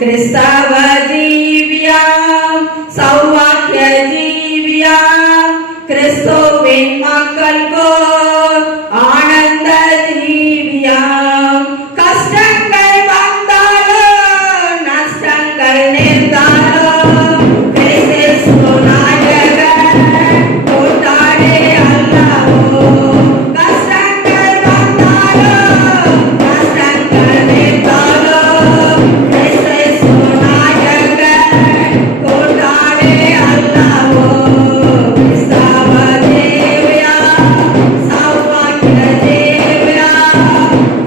கிறிஸ்தவ ஜீவியம் சௌவாக்கிய ஜீவியம் கிறிஸ்துவின் மக்களுக்கோ ஆனந்த ஜீவியம். கஷ்டங்கள் வந்தாலும் நஷ்டங்கள் நேர்ந்தாலும் கிறிஸ்து நாயகன் கூட்டாளி அல்லவோ. கஷ்டங்கள் வந்தாலும் நஷ்டங்கள் நேர்ந்தாலும் கிறிஸ்து நாயகன் கூட்டாளி அல்லவோ. கிறிஸ்தவ ஜீவியம் சௌவாக்கிய ஜீவியம்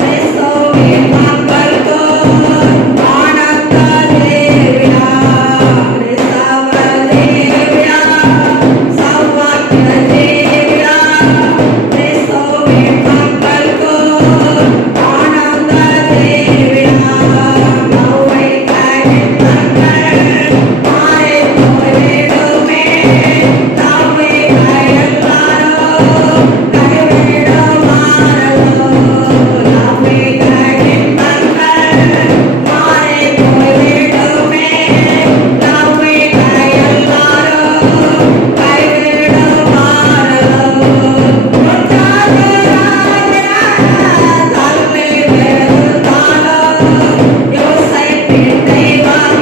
கிறிஸ்துவின் மக்களுக்கோ ஆனந்த ஜீவியம். கிறிஸ்தவ ஜீவியம் சௌவாக்கிய ஜீவியம் கிறிஸ்துவின் மக்களுக்கோ ஆனந்த ஜீவியம். நோவை கைவிட்டங்கள் மாறிப் போய்விடுமே. நோவை கையெல்லாரோ கைவிடுமாறோ. நோவை கைவிட்டங்கள் மாறிப் போய்விடுமே. நோவை கையெல்லாரோ கைவிடுமாறோ. தலைமை வெறுத்தாலோ யோசேப்பின் தெய்வம்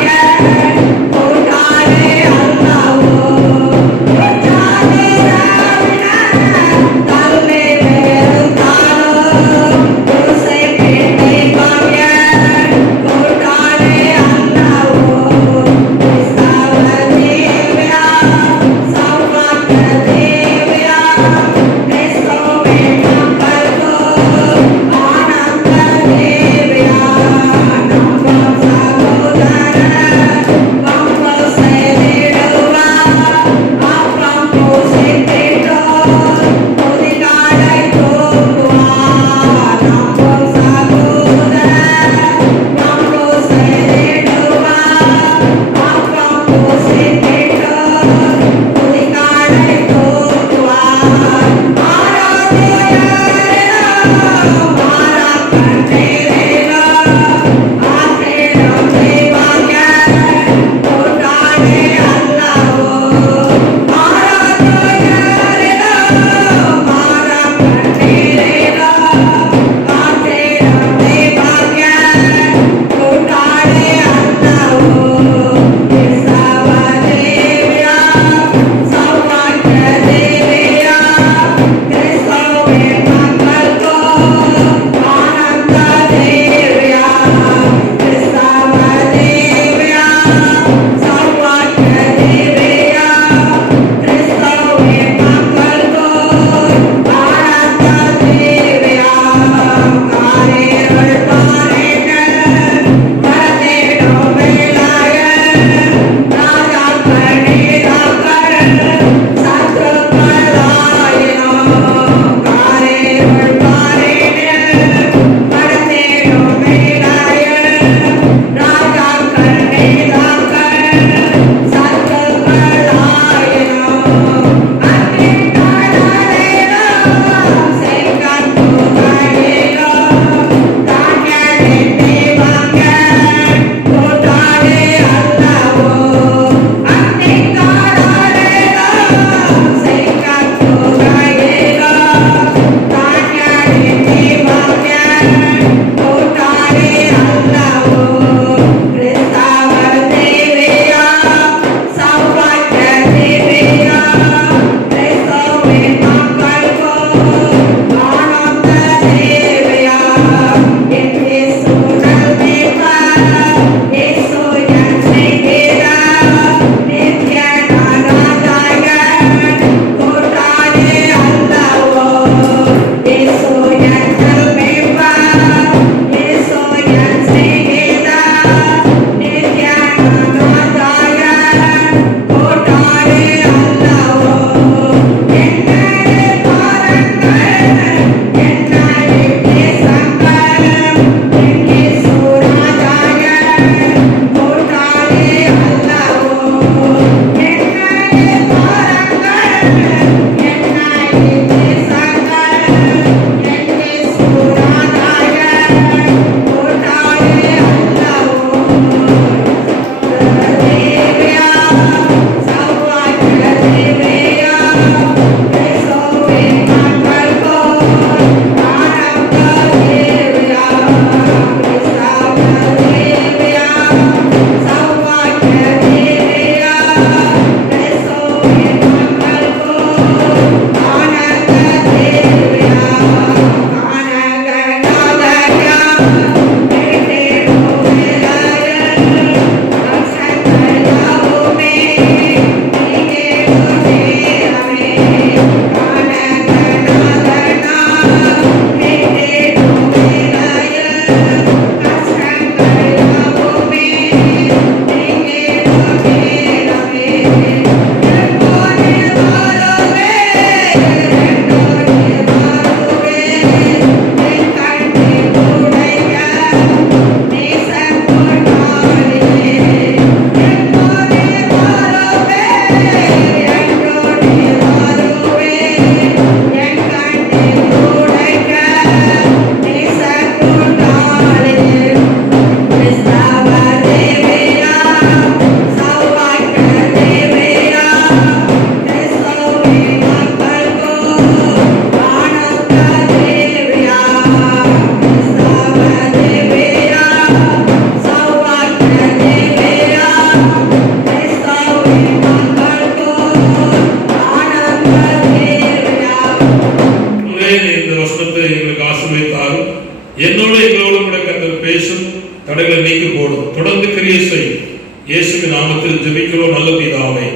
தொடர்ந்து கிரியை செய்யும். இயேசுவின் நாமத்தில் ஜெபிக்கிறோம் நல்ல பிதாவே,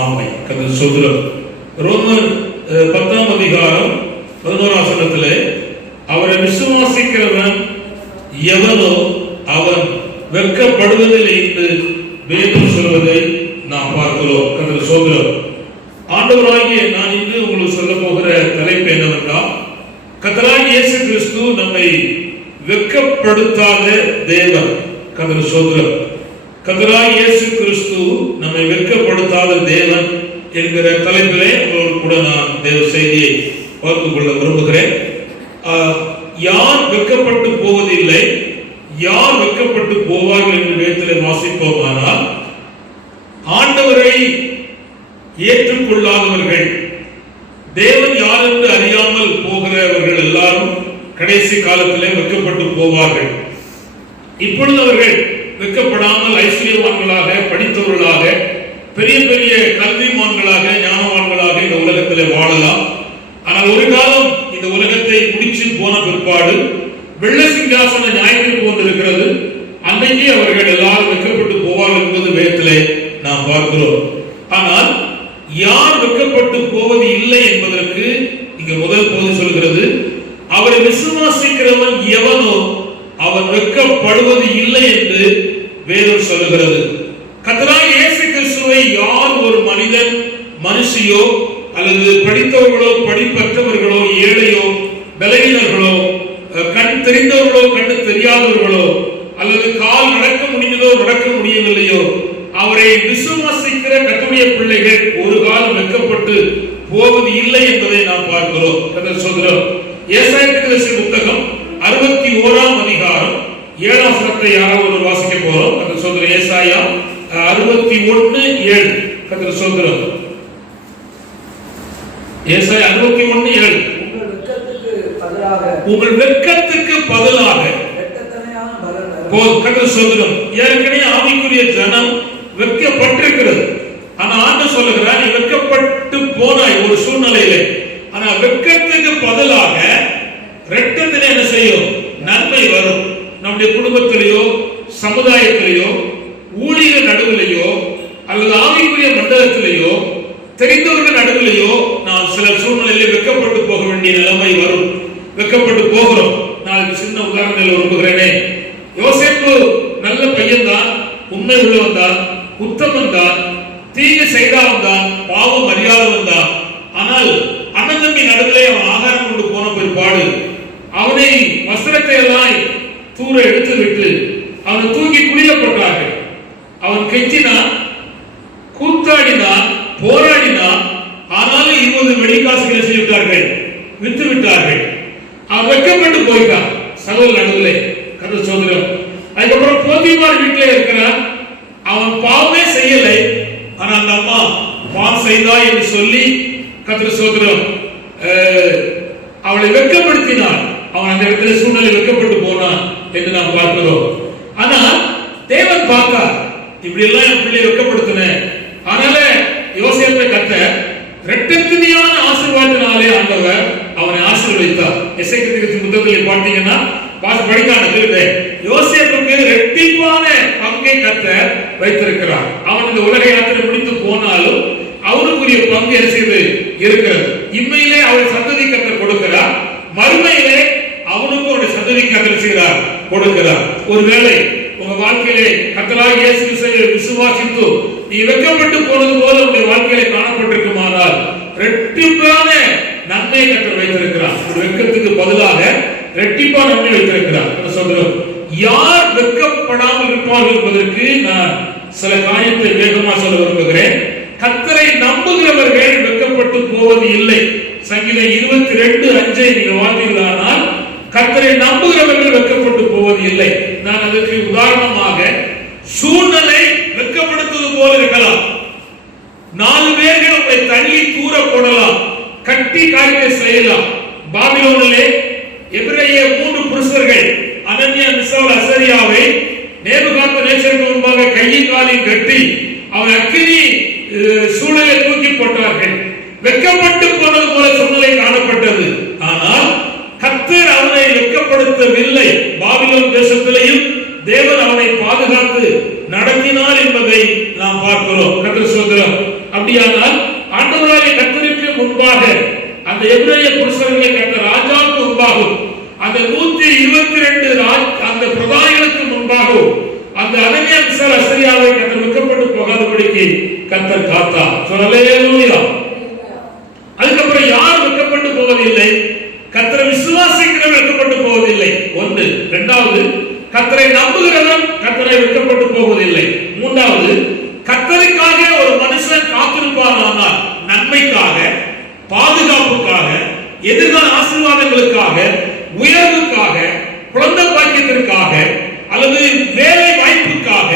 ஆமென். கர்த்தர் ஸ்தோத்திரம். ரோமர் 10ஆம் அதிகாரம் 11ஆம் வசனத்திலே அவரை விசுவாசிக்கிறவன் எவனோ அவன் வெட்கப்படுவதில்லை என்று வேதம் சொல்வதை நாம் பார்க்கிறோம். கர்த்தர் ஸ்தோத்திரம். ஆண்டவராகிய நான் இன்று உங்களுக்கு சொல்ல போகிற தலைப்பு என்னவென்றால், கர்த்தராகிய இயேசு கிறிஸ்து நம்மை வெட்கப்படுத்தாத தேவன். கர்த்தர் ஸ்தோத்திரம். கர்த்தராகிய இயேசு கிறிஸ்து நம்மை வெட்கப்படுத்தாத தேவன் என்கிற தலைப்பிலே உங்களோடு கூட நான் தேவ செய்தியை பார்த்து கொள்ள விரும்புகிறேன். யார் வெட்கப்பட்டு போவதில்லை, யார் வெட்கப்பட்டு போவார்கள் என்று வேதத்திலே வாசிப்போமானால், ஆண்டவரை ஏற்றுக்கொள்ளாதவர்கள், தேவன் யார் என்று அறியாமல் போகிறவர்கள் எல்லாரும் கடைசி காலத்திலே வெட்கப்பட்டு போவார்கள். இப்பொழுது அவர்கள் வெட்கப்படாமல் ஐஸ்வர்யவான்களாக, படித்தவர்களாக, பெரிய பெரிய கல்விமான்களாக, ஞானவான்களாக இந்த உலகத்திலே வாழலாம். ஆனால் ஒரு காலம் இந்த உலகத்தை முடிச்சு போன பிற்பாடு வெள்ள சிங்காசன நியாயத்திற்கு கொண்டிருக்கிறது. அன்றைக்கு அவர்கள் எல்லாரும் வெட்கப்பட்டு போவார்கள் என்பது வேதத்திலே நாம் பார்க்கிறோம். ஆனால் யார் வெட்கப்பட்டு போவது இல்லை என்பதற்கு இங்க முதல் பகுதி சொல்கிறது, அவரை விசுவாசிக்கிறவன் எவனோ அவன் வெட்கப்படுவது இல்லை என்று வேதம் சொல்லுகிறது. கர்த்தராகிய இயேசு கிறிஸ்துவை யார் ஒரு மனிதன், மனுஷியோ அல்லது படித்தவர்களோ, படிப்பற்றவர்களோ, ஏழையோ, பலவீனர்களோ, கண் தெரிந்தவர்களோ, கண்ணு தெரியாதவர்களோ, அல்லது கால் நடக்க முடிந்ததோ நடக்க முடியவில்லையோ, அவரை விசுவாசிக்கிற கர்த்தருடைய பிள்ளைகள் ஒரு காலம் வெட்கப்பட்டு போவது இல்லை என்பதை நாம் பார்க்கிறோம். கர்த்தர் சொல்கிறார். ஏசாயா தீர்க்கதரிசி புத்தகம் 61ஆம் அதிகாரம் 7ஆம் வசனத்தை யாராவது ஒரு வாசிக்க போறோம். கர்த்தர் சொல்கிறார். ஏசாயா 61:7. கர்த்தர் சொல்கிறார். ஏசாயா 61:7. உங்கள் வெட்கத்துக்கு பதிலாக கர்த்தர் சொல்கிறார். ஏற்கனவே ஆவிக்குரிய ஜனம் வெட்கப்பட்டிருக்கிறது. ஆனா ஆண்டவர் சொல்லுகிறார், நீ வெட்கப்பட்டு போனாய் ஒரு சூழ்நிலையிலே. ஆனா வெட்கத்துக்கு பதிலாக இரட்டத்திலே என்ன செய்யும்? நன்மை வரும். நம்முடைய குடும்பத்திலேயோ, சமுதாயத்திலேயோ, ஊழிய நடுவிலேயோ, அல்லது ஆவிக்குரிய மண்டலத்திலேயோ, தெரிந்தவர்கள் நடுவிலேயோ நான் சில சூழ்நிலையிலே வெட்கப்பட்டு போக வேண்டிய நிலைமை வரும். வெட்கப்பட்டு போகிறோம். நான் சின்ன உதாரணத்தில் விரும்புகிறேனே. யோசேப்பு நல்ல பையன் தான், உண்மை உள்ளவன் தான், உத்தமன் தான், தீங்கு செய்தவன் தான், பாவம் அறியாதவன் தான். ஆனால் அண்ணன் தம்பி நடுவிலே அவன் ஆகாரம் கொண்டு போன பிற்பாடு அவனை வஸ்திரத்தை எல்லாம் தூர எடுத்து விட்டு அவனை தூக்கி குளியப்பட்டார்கள். அவன் கெஞ்சினான், கூத்தாடினான், போராடினான். ஆனாலும் 20 வெள்ளிக்காசுகளை செய்தார்கள், வித்து விட்டார்கள். அவன் வெட்கப்பட்டு போயிட்டான் சகோதர நடுவிலே. கர்த்தர் சொல்கிறார். அதுக்கப்புறம் போத்திபார் வீட்டிலே இருக்கிறான். அவன் பாவமே செய்யலை. ஆனா அந்த அம்மா பாவம் செய்தாய் என்று சொல்லி கர்த்தர் சொல்கிறார் அவளை வெட்கப்படுத்தினான். அவன் அந்த இடத்துல சூழ்நிலை வெட்கப்பட்டு போனான் என்று நாம் பார்க்கிறோம். ஆனால் தேவன் பார்த்தார், இப்படி எல்லாம் என் பிள்ளை வெட்கப்படுத்தினேன். அதனால யோசேப்பை கர்த்தர் இரட்டத்தினியான ஆசீர்வாதத்தினாலே ஆண்டவர் அவனை ஆசீர்வதித்தார். எசேக்கியேல் புத்தகத்திலே பார்த்தீங்கன்னா படிக்கான யோசேப்புக்கு இரட்டிப்பான பங்கை கர்த்தர் வைத்திருக்கிறார். அவன் இந்த உலக யாத்திரை முடித்து போனாலும் அவனுக்குரிய பங்கு என்ன செய்து இருக்கிறது. இம்மையிலே அவன் சந்ததி கர்த்தர் கொடுக்கிறார், மறுமையிலே அவனுக்கு ஒரு சந்ததி கர்த்தர் செய்கிறார், கொடுக்கிறார். ஒருவேளை உங்க வாழ்க்கையிலே கர்த்தராகிய இயேசு கிறிஸ்துவை விசுவாசித்து நீ வெட்கப்பட்டு போனது போல உங்களுடைய வாழ்க்கையிலே காணப்பட்டிருக்குமானால் இரட்டிப்பான நன்மை கர்த்தர் வைத்திருக்கிறார். ஒரு வெட்கத்துக்கு பதிலாக இரட்டிப்பா நன்மை வைத்திருக்கிறார். சொல்றோம், யார் வெட்கப்படாமல் இருப்பார்கள் என்பதற்கு நான் சில காரியத்தை வேகமா சொல்ல விரும்புகிறேன். கர்த்தரை நம்புகிறவர்கள் வெட்கப்பட்டு போவது இல்லை. சங்கீதம் 22:5 நீங்க வாசித்தீர்களானால் கர்த்தரை நம்புகிறவர்கள் வெட்கப்பட்டு போவது இல்லை. நான் அதற்கு உதாரணமாக சூழ்நிலை வெட்கப்படுத்துவது போல இருக்கலாம். 4 பேர்கள் உங்களை தள்ளி தூர போடலாம், கட்டி காரியத்தை செய்யலாம். பாபிலோனிலே எபிரேய 3 புருஷர்கள் அனனியா, மிசால், அசரியாவை நேபுகாத்நேச்சருக்கு முன்பாக கையின் காலில் கட்டி அவன் அக்கினி சூழலை தூக்கி போட்டார்கள். வெட்கப்பட்டு போனது போல சூழ்நிலை காணப்பட்டது. ஆனால் கர்த்தர் அவனை வெட்கப்படுத்தவில்லை. பாபிலோன் தேசத்திலேயும் தேவன் அவனை பாதுகாத்து நடத்தினார் என்பதை நாம் பார்க்கிறோம். கர்த்தர் ஸ்தோத்திரம். அப்படியானால் ஆண்டவராகிய கர்த்தருக்கு முன்பாக அந்த எபிரேய புருஷர்களை கர்த்தர் ராஜாவுக்கு முன்பாகவும் அந்த 122 அந்த பிரதானிகளுக்கு முன்பாகவும் அந்த அனனியா மிசால் அசரியாவை கர்த்தர் வெட்கப்பட்டு போகாதபடிக்கு கர்த்தர் காத்தார். ஹல்லேலூயா. அதுக்கப்புறம் யார் வெட்கப்பட்டு போவதில்லை? கர்த்தரை விசுவாசிக்கிறவன் வெட்கப்பட்டு போவதில்லை. ஒன்று. இரண்டாவது, கர்த்தரை நம்புகிறவன் கர்த்தரை வெட்கப்பட்டு போவதில்லை. மூன்றாவது, கர்த்தருக்காக ஒரு மனுஷன் காத்திருப்பானானால் நன்மைக்காக, பாதுகாப்புக்காக, எதிர்கால ஆசீர்வாதங்களுக்காக, உயர்வுக்காக, குழந்தை பாக்கியத்திற்காக அல்லது வேலை வாய்ப்புக்காக,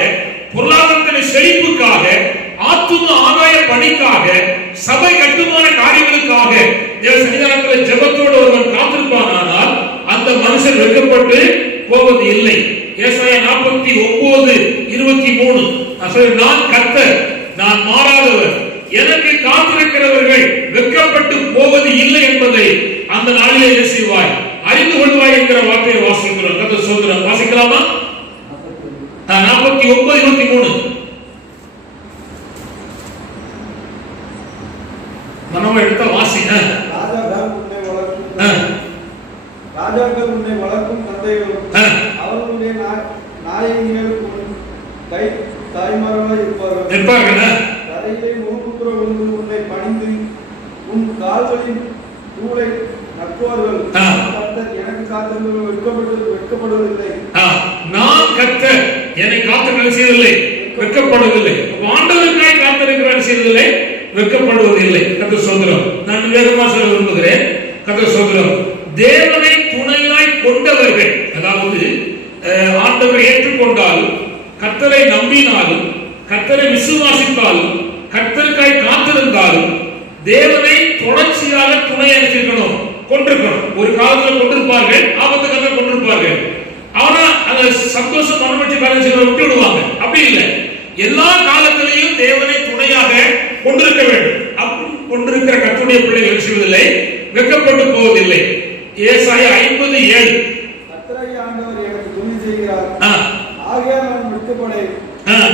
பொருளாதாரத்தின் செழிப்புக்காக, ஆத்தும ஆதாய பணிக்காக, சபை கட்டுமான காரியங்களுக்காக தேவ சன்னிதானத்தில் ஜெபத்தோடு ஒருவன் காத்திருப்பானானால் அந்த மனுஷன் வெட்கப்பட்டு போவது இல்லை. ஏசாயா 49:23 நான் கர்த்தர், நான் மாறாதவர், எனக்கு காத்திருக்கிறவர்கள் வெட்கப்பட்டு போவது இல்லை என்பதை அந்த நாளிலே என்ன செய்வாய்? அறிந்து கொள்வாய் என்கிற வார்த்தையை வாசிக்கிறோம். கர்த்தர் ஸ்தோத்திரம். வாசிக்கலாமா? 49:23 மனமா எடுத்த வாசிங்க. ராஜாக்கள் உன்னை வளர்க்கும் தந்தைகளும் அவர்களுடைய நாயகிகளுக்கு கை தாய்மார்களாய் இருப்பார்கள். தரையிலே முகப்புற விழுந்து உன்னை பணிந்து உன் கால்களின் தூளை நக்குவார்கள். எனக்கு காத்திருந்தவர்கள் வெட்கப்படுவதில்லை. நான் கர்த்தர், என்னை காத்திருக்க செய்வதில்லை, வெட்கப்படுவதில்லை. ஆண்டவருக்காய் காத்திருக்கிறார் செய்வதில்லை, வெட்கப்படுவதில்லை. கர்த்தர் ஸ்தோத்திரம். நான் வேகமாக சொல்ல விரும்புகிறேன். கர்த்தர் ஸ்தோத்திரம். தேவனை துணையாய் கொண்டவர்கள், அதாவது ஆண்டவரை ஏற்றுக்கொண்டாலும், கர்த்தரை நம்பினாலும், கர்த்தரை விசுவாசித்தாலும், கர்த்தருக்காய் காத்திருந்தாலும் தேவனை தொடர்ச்சியாக துணை அளித்திருக்கணும், கொண்டிருக்கணும். ஒரு காலத்தில் கொண்டிருப்பார்கள், ஆபத்து காலத்தில் கொண்டிருப்பார்கள். ஆனா அந்த சந்தோஷம் மனமட்சி காரணம் விட்டு விடுவாங்க. அப்படி இல்லை, எல்லா காலத்திலையும் தேவனை துணையாக கொண்டிருக்க வேண்டும். அப்படி கொண்டிருக்கிற கர்த்தருடைய பிள்ளைகள் செய்வதில்லை, வெட்கப்பட்டு போவதில்லை. ஏசாயா 50:7 கர்த்தராகிய ஆண்டவர் எனக்கு துணை செய்கிறார், ஆகையால் நான் வெட்கப்படேன்.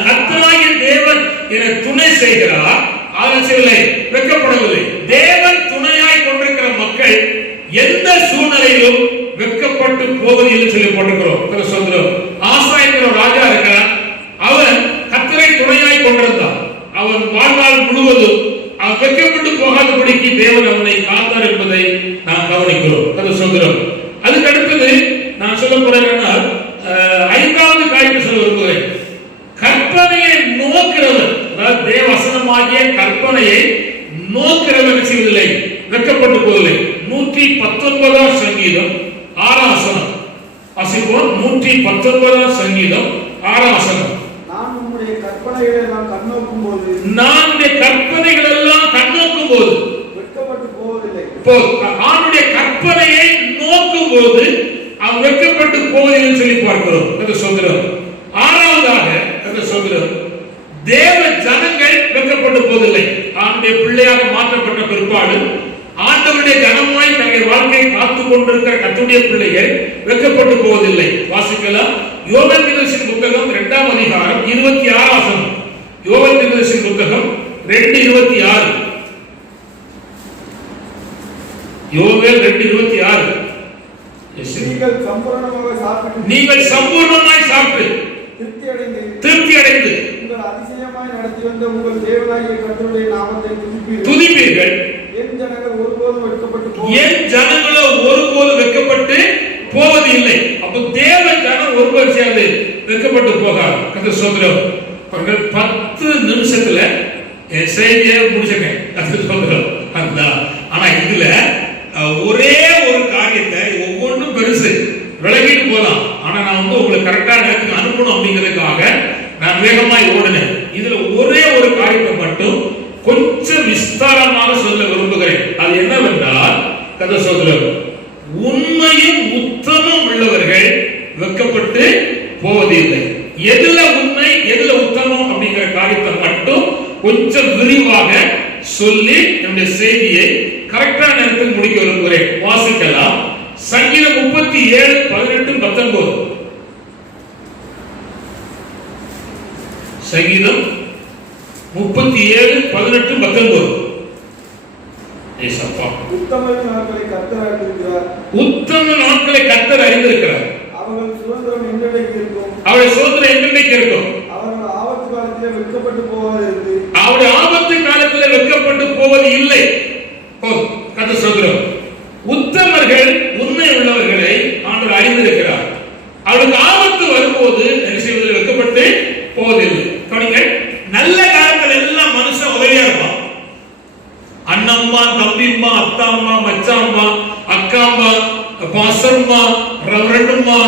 கர்த்தராகிய தேவன் எனக்கு துணை செய்கிறார், ஆலோசனை வெட்கப்படவில்லை. தேவன் துணையாய் கொண்டிருக்கிற மக்கள் எந்த சூழ்நிலையிலும் வெட்கப்பட்டு போவதில்லை சொல்லி போட்டுக்கிறோம். சொல்கிறோம். ஆசா என்கிற ராஜா இருக்கிறான். அவன் கர்த்தரை துணையாய் கொண்டிருந்தான். அவன் வாழ்நாள் முழுவதும் அவன் வெட்கப்பட்டு போகாதபடிக்கு தேவன் அவனை காத்தார் என்பதை நாம் கவனிக்கிறோம். அதை சொல்கிறோம். அதுக்கு அடுத்தது நான் சொல்ல போறேன்னா 5வது காரியத்தை சொல்ல விரும்புகிறேன். கற்பனையை நோக்கிறவன், அதாவது தேவவசனமாகிய கற்பனையை நோக்கிறவன் செய்வதில்லை, வெட்கப்பட்டு போவதில்லை. 119 சங்கீதம் 6 வசனம் வாசிப்போம். 119 சங்கீதம் 6 வசனம். நான் உம்முடைய கற்பனைகளை எல்லாம் கண்ணோக்கும் போது, நான் உம்முடைய கற்பனைகள் எல்லாம் கண்ணோக்கும் போது வெட்கப்பட்டு போவதில்லை. அவனுடைய கற்பனையை நோக்கும் போது அவன் வெட்கப்பட்டு போவதில்லை சொல்லி பார்க்கிறோம். அது சொல்கிறோம். 6வதாக அது சொல்கிறோம். தேவ ஜனங்கள் வெட்கப்பட்டு போவதில்லை. அவனுடைய பிள்ளையாக மாற்றப்பட்ட பிற்பாடு ஆண்டவருடைய கனமாய் தங்கள் வாழ்க்கையை காத்துக் கொண்டிருக்கிற கர்த்தருடைய பிள்ளைகள் வெட்கப்பட்டு போவதில்லை. வாசிக்கலாம். யோவேல் தீர்க்கதரிசியின் புத்தகம் 2ஆம் அதிகாரம் 26 வசனம். யோவேல் தீர்க்கதரிசியின் புத்தகம் 2:26. யோவேல் 2:26. நீங்கள் சம்பூர்ணமாய் சாப்பிட்டு திருப்தி அடைந்து உங்கள் அதிசயமாய் நடத்தி வந்த உங்கள் தேவனாகிய கர்த்தருடைய நாமத்தை துதிப்பீர்கள். என் ஜனங்கள் ஒருபோதும் வெட்கப்பட்டு போவது இல்லை. அப்ப தேவ ஜனம் ஒருவர் சேர்ந்து வெட்கப்பட்டு போகாது. கர்த்தர் ஸ்தோத்திரம். 10 நிமிஷத்துல என் செய்தியை முடிச்சிருக்கேன். கர்த்தர் ஸ்தோத்திரம். ஆனா இதுல ஒரே ஒரு காரியத்தை ஒவ்வொன்றும் பெருசு விலகிட்டு போலாம். ஆனா நான் உங்களுக்கு கரெக்டா நேரத்துக்கு அனுப்பணும் அப்படிங்கிறதுக்காக நான் வேகமாய் ஓடினேன். இதுல ஒரே ஒரு காரியத்தை மட்டும் கொஞ்சம் விஸ்தாரமாக சொல்ல விரும்புகிறேன். அது என்னவென்றால் கர்த்தர் ஸ்தோத்திரம், உண்மையும் உத்தமம் உள்ளவர்கள் வெட்கப்பட்டு போவதில்லை. எதுல உண்மை எதுல உத்தமம் அப்படிங்கிற காரியத்தை மட்டும் கொஞ்சம் விரிவாக சொல்லி என்னுடைய செய்தியை கரெக்டான நேரத்தில் முடிக்க விரும்புகிறேன். வாசிக்கலாம். சங்கீதம் 37:18-19. சங்கீதம் 37:18-19. ஏசப்பா, உத்தம நாட்களை கர்த்தர் அறிந்திருக்கிறார். உத்தம நாட்களை கர்த்தர் அறிந்திருக்கிறார். அவர்கள் சுதந்திரம் என்றைக்கு இருக்கும். அவருடைய சுதந்திரம் என்றைக்கு இருக்கும். அவர்கள் ஆபத்து காலத்திலே வெட்கப்பட்டு போவாது இருந்து. அவருடைய ஆபத்து காலத்தில் வெட்கப்பட்டு போவது இல்லை. கர்த்தர் சுதந்திரம். உத்தமர்கள் உண்மை உள்ளவர்களை ஆண்டவர் அறிந்திருக்கிறார். அவருக்கு ஆபத்து வரும்போது என்ன செய்வதில் வெட்கப்பட்டு போவதில்லை. கவனிங்கள், நல்ல காலத்தில் எல்லாம் மனுஷன் உதவியா இருப்பான். அண்ணம்மா, தம்பிம்மா, அத்தாம்மா, மச்சாம்மா, அக்காம்மா, பாசம்மா, ரெவரண்டும்மா,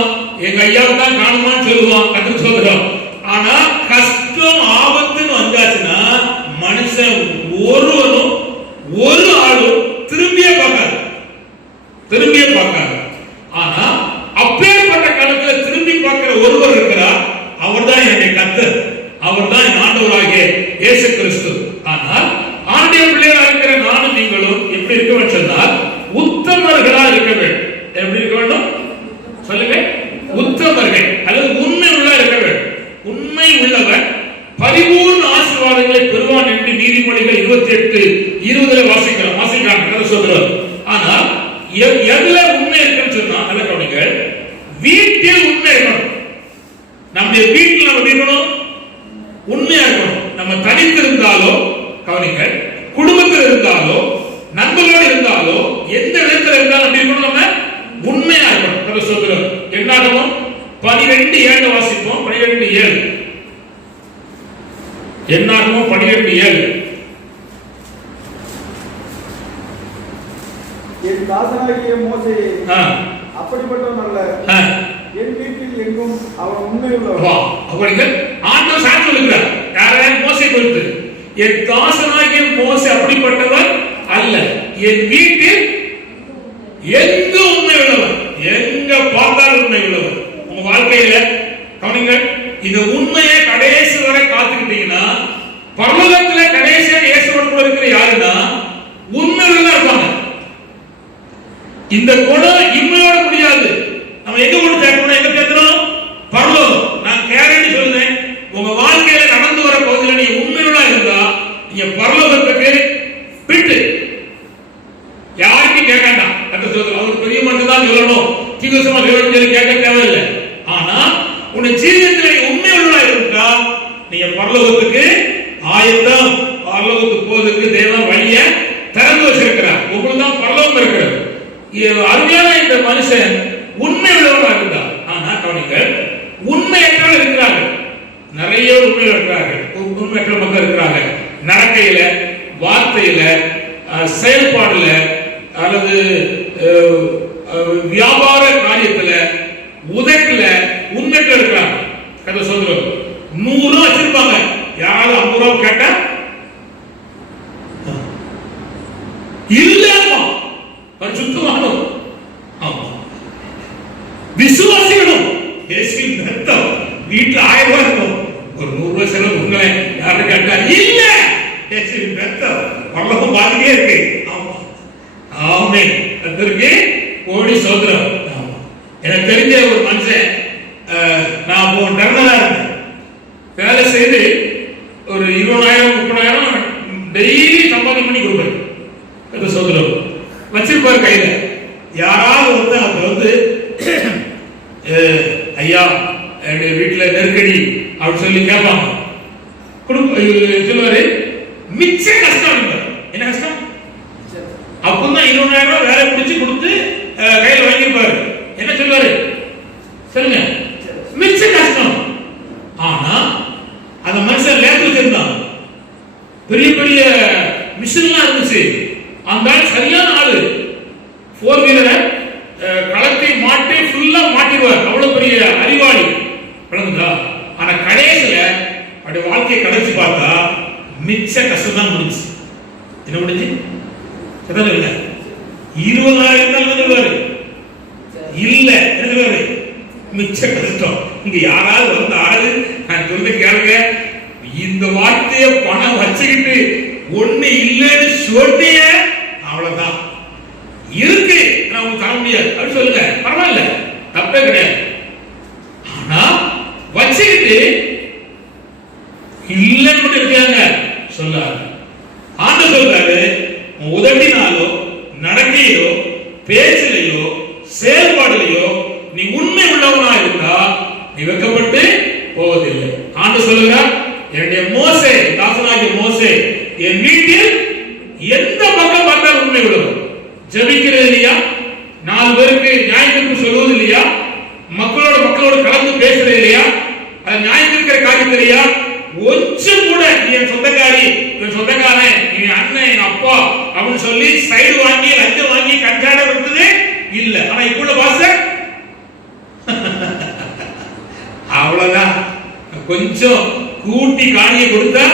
எங்க ஐயாவை தான் காணுமான்னு சொல்லுவான். கர்த்தர் சொல்லுறான். ஆனா கஷ்டம் ஆபத்துன்னு வந்தாச்சுன்னா மனுஷன் ஒருவனும் ஒரு ஆளும் திரும்பியே பார்க்காது. ஆனா அப்பேற்பட்ட காலத்துல திரும்பி பார்க்கிற ஒருவர் இருக்கிறார். அவர்தான் என்னுடைய கர்த்தர். அவர்தான் என் ஆண்டவராகிய இயேசு கிறிஸ்து. ஆனால் ஆண்டவருடைய பிள்ளைகளா இருக்கிற நானும் நீங்களும் எப்படி இருக்க வேண்டும் சொன்னால் உத்தமர்களா இருக்க வேண்டும். எப்படி இருக்க வேண்டும் சொல்லுங்க? உத்தமர்கள் அல்லது உண்மை உள்ள இருக்க வேண்டும். உண்மை உள்ளவன் பரிபூர்ண ஆசீர்வாதங்களை பெறுவான் என்று நீதிமொழிகள் 28:20 வாசிக்கிறாங்க சொல்றார். ஆனால் எதுல உண்மை இருக்குன்னு சொன்னா நல்ல கவனிங்கள், வீட்டில் உண்மை இருக்கணும். நம்முடைய வீட்டில் நம்ம இருக்கணும், உண்மையா இருக்கணும். நம்ம தனித்து இருந்தாலோ கவனிங்கள், குடும்பத்தில் இருந்தாலோ நண்பர்களோடு இருந்தாலோ எந்த இடத்துல இருந்தாலும் அப்படி இருக்கணும், நம்ம உண்மையா இருக்கணும். கதை சொல்கிறோம். என்னாகமம் 12:7 வாசிப்போம். 12:7 என்னாகமம் 12:7. என் தாசனாகிய மோசே அப்படிப்பட்டவன் அல்ல. என் வீட்டில் எங்கும் அவன் உண்மை உள்ளவன். அப்படிங்கள் ஆண்டவர் சாட்சி சொல்லுகிறார். யாராவது மோசே குறித்து, என் தாசனாகிய மோசே அப்படிப்பட்டவன் அல்ல, என் வீட்டில் எங்க உண்மை உள்ளவன். எங்க பார்த்தாலும் உண்மை உள்ளவன். உங்க வாழ்க்கையில கவனிங்கள், இந்த உண்மையை கடைசி வரை காத்துக்கிட்டீங்கன்னா பரலோகத்துல கடைசியாக இயேசுவோடு இருக்கிற யாருன்னா உண்மை உள்ள இருப்பாங்க. இந்த குணம் இம்மையோட முடியாது. நம்ம எங்க கொண்டு சேர்க்கணும்? எங்க சேர்க்கணும்? பரலோகம். நான் கேரண்டி சொல்றேன், உங்க வாழ்க்கையில நடந்து வர போதில நீங்க உண்மையுள்ளா இருந்தா நீங்க பரலோகத்துக்கு பிட்டு யாருக்கும் கேட்க வேண்டாம். அவர் பெரிய மட்டும் தான் சொல்லணும், தீவிரமா சொல்லணும் சொல்லி கேட்க தேவையில்லை. ஆனா உன்னை ஜீவிதத்தில் உண்மையுள்ளா இருந்தா நீங்க பரலோகத்துக்கு ஆயத்தம். பரலோகத்துக்கு போவதற்கு தேவன் வழிய திறந்து வச்சிருக்கிறார். உங்களுக்கு தான் பரலோகம் இருக்கிறது. அருமையான இந்த மனுஷன் உண்மை உள்ளவராக இருந்தார். ஆனா கவனிங்கள், உண்மையற்றவர்கள் இருக்கிறார்கள். நிறைய உண்மைகள் இருக்கிறார்கள். உண்மையற்ற மக்கள் இருக்கிறார்கள். நடக்கையில, வார்த்தையில, செயல்பாடுல அல்லது வியாபார காரியத்துல, உதவில உண்மையற்ற இருக்கிறாங்க. கதை சொல்றோம். 100 ரூபா வச்சிருப்பாங்க. யாராவது 50 ரூபா கேட்டா இல்லமா பரிசுத்தமானோம். ஆமா, விசுவாசிகளும் இயேசுவின் ரத்தம் வீட்டில் 1000 ரூபாய் இருக்கும். ஒரு 100 ரூபாய் செலவு உங்களை யாரும் கேட்டா இல்ல, இயேசுவின் ரத்தம் பரலோகம் பாதிக்கே இருக்கு. ஆமா, ஆமென். கர்த்தருக்கு கோடி ஸ்தோத்திரம். ஆமா, எனக்கு தெரிஞ்ச ஒரு மனுஷன், நான் டெர்னலா இருந்தேன். வேலை செய்து ஒரு 20,000-30,000 டெய்லி சம்பாதி பண்ணி கொடுப்பேன். கர்த்தர் ஸ்தோத்திரம். வச்சிருப்பாரு கையில. யாராவது வந்து அது ஐயா என்னுடைய வீட்டுல நெருக்கடி அப்படின்னு சொல்லி கேட்பாங்க. சொல்லுவாரு, மிச்ச கஷ்டம். என்ன கஷ்டம்? அப்பதான் 20,000 ரூபாய் வேலை பிடிச்சு கொடுத்து கையில வாங்கியிருப்பாரு. என்ன சொல்லுவாரு சொல்லுங்க? மிச்ச கஷ்டம். ஆனா அந்த மனுஷன் லேட் வச்சிருந்தான். பெரிய பெரிய மிஷின்லாம் இருந்துச்சு. அந்த சரியான ஆளு. 4 வீலரை களத்தை மாட்டி ஃபுல்லா மாட்டிடுவார். அவ்வளவு பெரிய அறிவாளி. விளங்குதா? ஆனா கடைசியில அப்படி வாழ்க்கையை கடைசி பார்த்தா மிச்ச கஷ்டம் தான் முடிஞ்சு. என்ன முடிஞ்சு? இல்ல 20,000 தான் சொல்லுவாரு. இல்ல சொல்லுவாரு மிச்ச கஷ்டம். இங்க யாராவது வந்து ஆளு நான் சொல்லி கேளுங்க, இந்த வார்த்தைய பணம் வச்சுக்கிட்டு ஒண்ணு இல்லைன்னு சொல்லிய அவ்வளவுதான் இருக்கு, நான் உங்களுக்கு தர முடியாது அப்படின்னு சொல்லுங்க. பரவாயில்ல, தப்பே கிடையாது. ஆனா வச்சுக்கிட்டு இல்லன்னு மட்டும் இருக்காங்க சொல்லாது. ஆண்டவர் சொல்றாரு, உதட்டினாலோ நடக்கையிலோ பேச்சிலையோ செயல்பாடுலையோ நீ உண்மை உள்ளவனா இருந்தா நீ வெட்கப்பட்டு போவதில்லை. ஆண்டவர் சொல்லுகிறார், என்னுடைய மோசே, தாசனாகிய மோசே என் வீட்டில் எந்த பக்கம் பார்த்தாலும் உண்மை உள்ளவர். ஜெபிக்கிறது இல்லையா, 4 பேருக்கு நியாயத்திற்கு சொல்வது இல்லையா, மக்களோட கலந்து பேசுறது இல்லையா, அது நியாயத்திற்கிற காரியம் இல்லையா, கொஞ்சம் கூட நீ என் சொந்தக்காரி, என் சொந்தக்காரன், நீ அண்ணன், என் அப்பா அப்படின்னு சொல்லி சைடு வாங்கி லஞ்சம் வாங்கி கஞ்சாட விட்டது இல்ல. ஆனா இப்ப பாஸ்டர் அவ்வளவுதான், கொஞ்சம் கூட்டி காணியை கொடுத்தா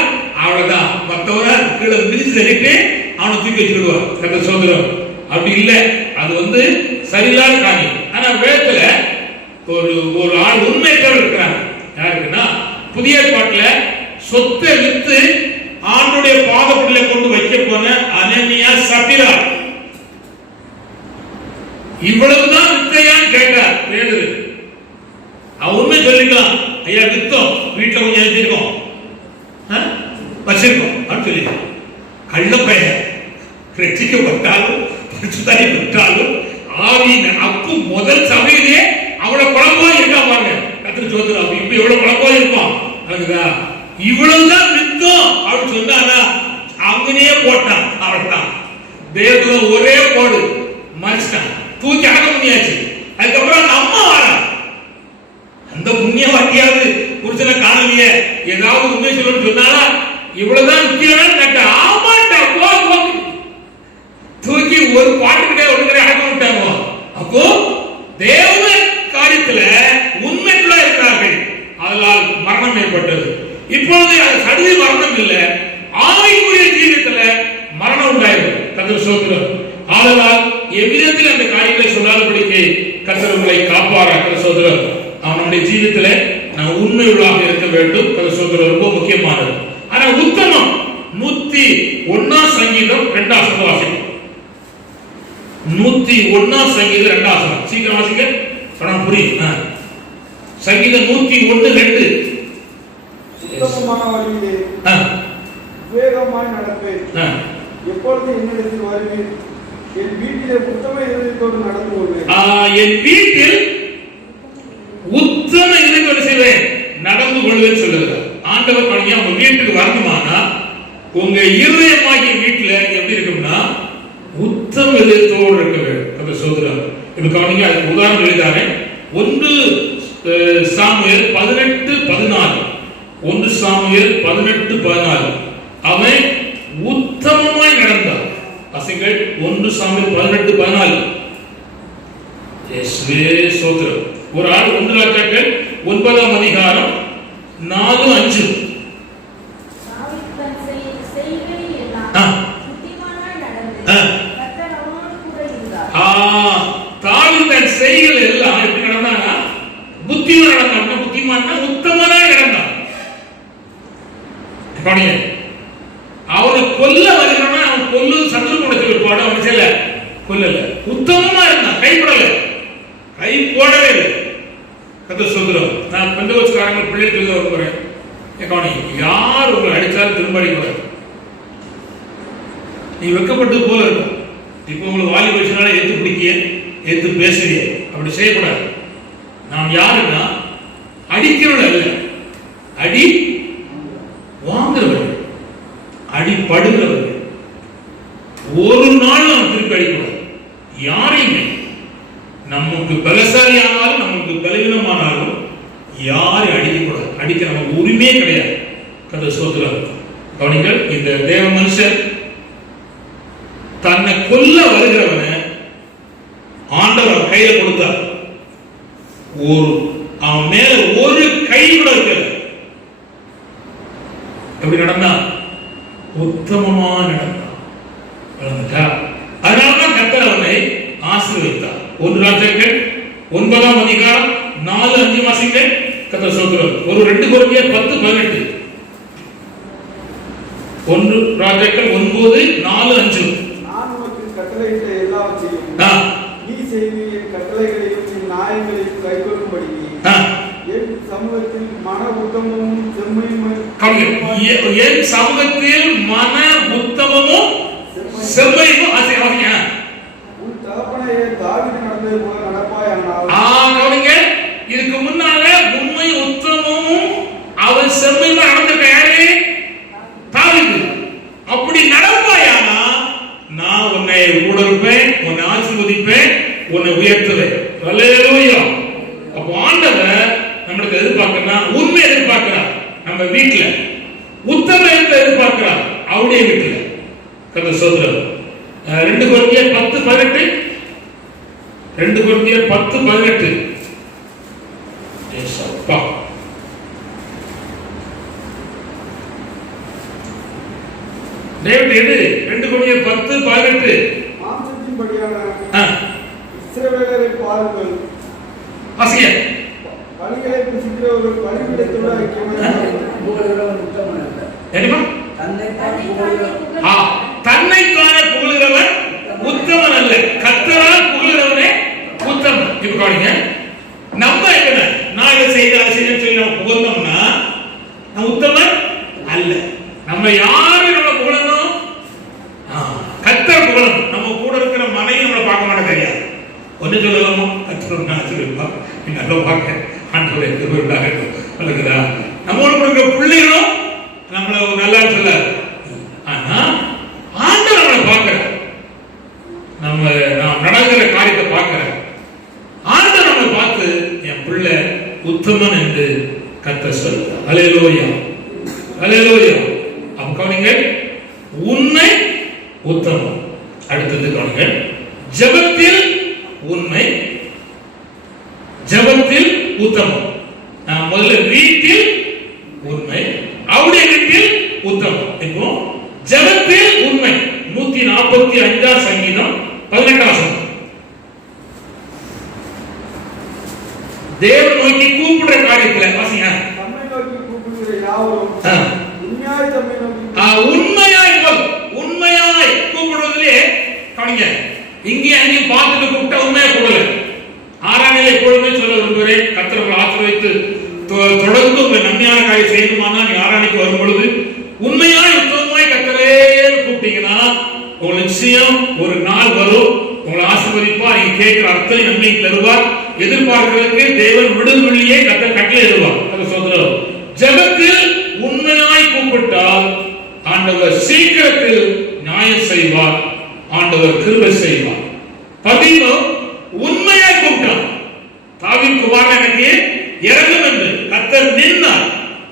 அவ்வளவுதான், மத்தவர கீழே மிதிச்சு தள்ளிட்டு அவனை தூக்கி வச்சுடுவார். கத்த சோதரம் அப்படி இல்ல, அது சரியில்லாத காரியம். ஆனா வேதத்துல ஒரு ஆள் உண்மையற்றவர் இருக்கிறாங்க. யாருக்குன்னா, புதிய ஏற்பாட்டுல சொத்தை வித்து ஆண்டுடைய பாதப்படியில கொண்டு வைக்க போன அனனியா சபிரா. இவ்வளவுதான் வித்தையான்னு கேட்டார் பேதுரு. உண்மை சொல்லிக்கலாம், ஐயா வித்தோம், வீட்டுல கொஞ்சம் எழுதிருக்கோம் வச்சிருக்கோம் அப்படின்னு சொல்லிக்கலாம். கள்ள பையன் ரட்சிக்கப்பட்டாலும் பரிசுத்தாய் பெற்றாலும் ஆவியின் அப்பு முதல் சபையிலே அவ்வளவு குழப்பமா இருக்காங்க. கத்திர சோதரா இப்ப எவ்வளவு குழப்பமா இருப்பான். இவ்வளவுதான் வித்தோம் அப்படின்னு சொன்னா அவங்கனே போட்டான். அவ்வளவுதான், தேவத்துல ஒரே போடு மறைச்சிட்டான், தூக்கி அடக்க முடியாச்சு. அதுக்கப்புறம் அம்மா வாரா, அந்த புண்ணிய வாட்டியாவது புருஷனை காணலையே, ஏதாவது உண்மை சொல்லணும்னு சொன்னாலா, இவ்வளவுதான் முக்கியம் கேட்ட, ஆமாட்டா போ தூக்கி ஒரு பாட்டுக்கிட்டே ஒழுங்கரை அடக்க விட்டாங்க. அப்போ தேவ காரியத்துல உண்மைக்குள்ள இருக்கிறார்கள், அதனால் மரணம் ஏற்பட்டது. இப்பொழுது அது சடுதி மரணம் இல்ல, ஆவிக்குரிய ஜீவியத்துல மரணம் உண்டாயிரும். கர்த்தர் ஸ்தோத்திரம். ஆதலால் எவ்விதத்தில் அந்த காரியங்களை சொல்லாதபடிக்கு கர்த்தர் உங்களை காப்பாரா. கர்த்தர் ஸ்தோத்திரம். அவனுடைய ஜீவியத்துல நான் உண்மை உள்ளாக இருக்க வேண்டும். கர்த்தர் ஸ்தோத்திரம் ரொம்ப முக்கியமானது. ஆனா உத்தமம் 101 சங்கீதம் 2 வசனம் வாசிக்கும். 101 சங்கீதம் 2 வசனம் சீக்கிரம் வாசிக்க, படம் புரியும். சங்கீதம் 101:2. உத்தமமான வழியிலே வேகமாய் நடப்பேன், எப்பொழுது என்னிடத்தில் வருவீர், என் வீட்டிலே உத்தம இதயத்தோடு நடந்து கொள்வேன். என் வீட்டில் உத்தம இதயத்தோடு செய்வேன், நடந்து கொள்வேன் சொல்லுகிறார் ஆண்டவர். பணியா உங்க வீட்டுக்கு வரணுமானா உங்க இருதயமாகிய வீட்டுல எப்படி இருக்கும்னா உத்தம இதயத்தோடு இருக்க வேண்டும். அந்த சோதரர் இப்ப கவனிங்க, அதுக்கு உதாரணம் எழுதானே. 1 சாமுவேல் 18:14. 1 சாமுவேல் 18:14. அவன் உத்தமமாய் நடந்தான். அசைகள் 1 சாமுவேல் 18:14. இயேசுவே ஸ்தோத்திரம். ஒரு ஆள் 1 ராஜாக்கள் 9ஆம் அதிகாரம் 4-5. தாவீது தன் செய்கைகள் எல்லாம் எப்படி நடந்தானா, புத்திமான் நடந்தான். புத்திமான்னா உத்தமனா நடந்தான். அவனை கொல்ல வருகிறான், அவன் கொல்லு சத்துரு கொடுத்து விற்பாடு, அவன் செல்ல கொல்லல, உத்தமமா இருந்தான், கைப்படல, கை போடவே இல்லை. கர்த்தர் சொல்றோம். நான் பெந்தகோஸ்தேக்காரங்க பிள்ளைகளுக்கு எழுத வரப்போறேன். யார் உங்களை அடிச்சாலும் திரும்ப அடிக்கூடாது. நீ வெக்கப்பட்டது போல இருக்கும். இப்போ உங்களுக்கு வாலி வயசுனால எடுத்து பிடிக்க எடுத்து பேசுறிய, அப்படி செய்யக்கூடாது. நாம் யாருன்னா அடிக்கிறவர்கள் அல்ல, அடி வாங்குறவர்கள், அடிப்படுகிறவர்கள். ஒரு நாள் நாம் திருப்பி அடிக்கூடாது யாரையுமே. நமக்கு பலசாலி ஆனாலும் நமக்கு பலவீனமானாலும் யாரை அடிக்கக்கூடாது. அடிக்க நமக்கு உரிமையே கிடையாது. கர்த்தர் ஸ்தோத்திரம். கவனிங்கள், இந்த தேவ மனுஷன் தன்னை கொல்ல வருகிறவனை ஆண்டவர் கையில கொடுத்தார். அவன் மேல ஒரு கை கூட இருக்கல. எப்படி நடந்தான்? உத்தமமா நடந்தான். அதனாலதான் கர்த்தர் அவனை ஆசீர்வதித்தார். 1 ராஜாக்கள் 9ஆம் அதிகாரம் 4-5 வாசிங்க. கர்த்தர் ஸ்தோத்திரம். 2 கொரிந்தியர் 10:18. 1 ராஜாக்கள் 9:4-5. நான் உனக்கு கட்டளையிட்ட எல்லாவற்றையும் நீ செய்வீர், என் கட்டளைகளையும் என் நியாயங்களையும் கைக்கொள்ளும்படி என் சமூகத்தில் மன உத்தமமும் செம்மையும் என் சமூகத்தில் மன உத்தமமும் செம்மையும் ஆசையா. உன் தகப்பனையே தாவீது நடந்தது போல நடப்பாயானால். கவனிங்க, இதுக்கு முன்னால உண்மை உத்தமமும் அவன் செம்மையும் நடந்திருக்க யாரு? தாவீது. அப்படி நடப்பாயானா நான் உன்னை கூட இருப்பேன், உன்னை ஆசீர்வதிப்பேன், உன்னை உயர்த்துவேன். அல்லேலூயா. அப்போ ஆண்டவர் நம்மளுக்கு எதிர்பார்க்கிறார், உண்மை எதிர்பார்க்கிறார். நம்ம வீட்டுல உத்தமத்தை எதிர்பார்க்கிறார், அவருடைய வீட்டுல. கதை சோதரர் 2 கொரிந்தியர் 10:18 2 கொரிந்தியர் 10:18 ஏசப்பா. டேவிட் எது? 2 கொரிந்தியர் 10:18 மாம்சத்தின்படியான இஸ்ரவேலரை பாருங்கள். வாசிங்க. பலிகளை புசிக்கிறவர்கள் பலிபீடத்தோடு ஐக்கியமாய் தெரியுமா? தன்னைத்தானே புகழுகிறவன் உத்தமன் அல்ல, கர்த்தரால் புகழுகிறவனே உத்தமன். இப்ப பாருங்க, நம்ம என்ன, நான் இதை செய்த அதை செய்ய சொல்லி நம்ம புகழ்ந்தோம்னா நம்ம உத்தமன் அல்ல. நம்ம யாரு நம்ம புகழணும்? கர்த்தர் புகழணும். நம்ம கூட இருக்கிற மனைவி நம்மளை பார்க்க மாட்டேன், தெரியாது. ஒன்னு சொல்லலாமா? கர்த்தர் நான் சொல்லிருப்பா, நீ நல்லா பார்க்க ஆண்டவரே திருவிழாக இருக்குதா? நம்மளோட இருக்கிற பிள்ளைகளும் நம்மள நல்லா சொல்ல. ஆனா ஆண்டவர் நம்மளை பார்க்கிற, நாம் நடக்கிற காரியத்தை பார்க்கிற ஆண்டவர் நம்மளை பார்த்து என் பிள்ளை உத்தமன் என்று கர்த்தர் சொல்றார். அல்லேலூயா, அல்லேலூயா. அப்ப கவனிங்க, உண்மை உத்தமம். அடுத்தது கவனிங்க, ஜெபத்தில் உண்மை, ஜெபத்தில் உத்தமம். முதல்ல வீட்டில் உண்மை, அவருடைய வீட்டில் உத்தமம். இப்போ ஜெபத்தில் உண்மை. 145 சங்கீதம் 18 வசனம். தேவன் நோக்கி கூப்பிடுற காரியத்துல வாசிங்க. நம்மை நோக்கி கூப்பிடுகிற யாவரும் உண்மையாய் தம்மை நோக்கி உண்மையாய் கூப்பிடுவதிலே கவனிங்க. இங்கே அங்கேயும் பார்த்துட்டு கூப்பிட்டா உண்மையா கூடல. 6ஆம் நிலை எப்பொழுதுமே சொல்ல விரும்புகிறேன், கர்த்தர் ஆசீர்வதித்து தொடர்ந்து உங்க நன்மையான காரியம் செய்யணுமானா நீ 6ஆம் நிலைக்கு வரும் பொழுது உண்மையாய் உத்தமமாய் கர்த்தரே கூப்பிட்டீங்கன்னா உங்களுக்கு நிச்சயம் ஒரு நாள் வரும், உங்களை ஆசீர்வதிப்பார். நீங்க கேட்கிற அத்தனை நன்மை தருவார். எதிர்பார்க்கிறதுக்கு தேவன் விடுதலையே கர்த்தர் கட்டளை இடுவார். அது சொல்றோம். ஜெபத்தில் உண்மையாய் கூப்பிட்டால் ஆண்டவர் சீக்கிரத்தில் நியாயம் செய்வார், ஆண்டவர் கிருபை செய்வார். 11 உண்மையாய் கூப்பிட்டான். தாவீது குமாரன் எனக்கு இறங்கும் என்று கர்த்தர் நின்றார்.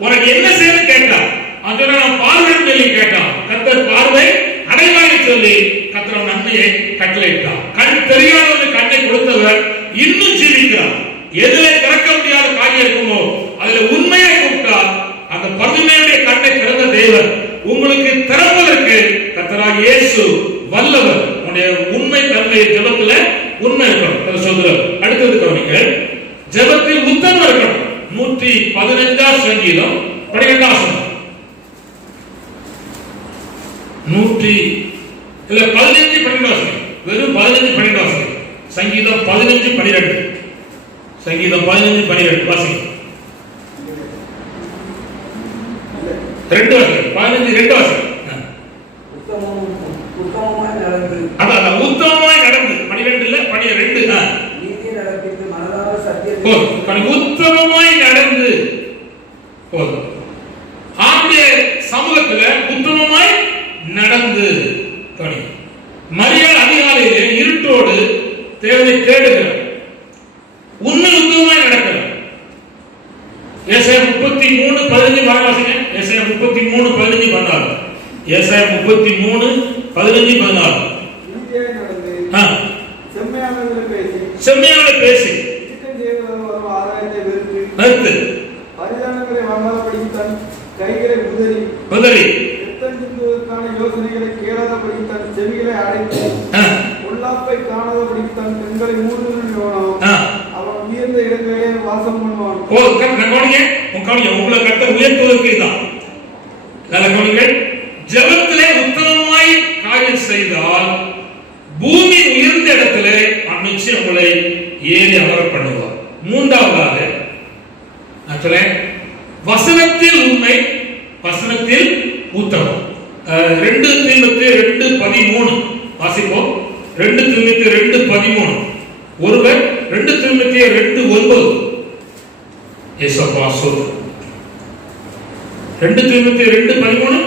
உனக்கு என்ன செய்ய கேட்டார்? அதனால நான் பார்வையிட சொல்லி கேட்டான். கர்த்தர் பார்வை அடைவாய் சொல்லி கர்த்தர் நன்மையை கட்டளையிட்டார். கண் தெரியாதவனுக்கு கண்ணை கொடுத்தவர் இன்னும் ஜீவிக்கிறார். எதுல திறக்க முடியாத காரியம் இருக்குமோ அதுல உண்மையாய் கூப்பிட்டால் அந்த 11 கண்ணை திறந்த தேவன் உங்களுக்கு திறப்பதற்கு கர்த்தராகிய இயேசு வல்லவர். உன்னுடைய உண்மை தன்மை ஜெபத்துல உண்மை இருக்கணும் சொல்றார். அடுத்தது கவனிங்க, ஜெபத்தில் உத்தமம் இருக்கணும். 115 சங்கீதம் 12 வசனம். 15-12 வசனம். வெறும் 15-12 வசனம். சங்கீதம் 15-12. சங்கீதம் 15-12 வாசிங்க. 2 வசனம். 15-2 வசனம். உத்தமமாய் நடந்து. அதான் உத்தமமாய் நடந்து. 12 இல்ல 12. நீதி நடப்பித்து மனதார சத்தியத்தை. உத்தமமாய் நடந்து. ஆண்டுடைய சமூகத்துல உத்தமமாய் நடந்து. மரியாள் அதிகாலையிலே இருட்டோடு தேவனை தேடுகிறார். உண்மை உத்தமமாய் நடக்கிறார். ஏசாயா 33:15 வாசிங்க. ஏசாயா 33:15-16. ஏசாயா 33:15-16. நீதியாய் நடந்து செம்மையானதை பேசி இடுக்கண் செய்கிறவர்கள் வரும் ஆதாயத்தை வெறுத்து பரிதானங்களை வாங்காதபடி தன் கைகளை உதறி இரத்தம் சிந்துவதற்கான யோசனைகளை கேளாதபடி தன் செவிகளை அடைத்து பொல்லாப்பை காணாதபடி தன் கண்களை மூடுகிறவனோ அவன் உயர்ந்த இடங்களிலே வாசம் பண்ணுவான். உங்களை கர்த்தர் உயர்த்துவதற்கு தான். ஜெபத்திலே உத்தமமாய் காரியம் செய்தால் பூமி உயர்ந்த இடத்திலே நிச்சயம் உங்களை ஏறி அமர பண்ணுவார். 3வது வசனத்தில் உண்மை, வசனத்தில் உத்தமம். 2 தீமோத்தேயு 2:13 வாசிப்போம். 2 தீமோத்தேயு 2:13. ஒருவர் 2 தீமோத்தேயு 2:9. ஏசப்பா சொல்றார். 2 தீமோத்தேயு 2:13.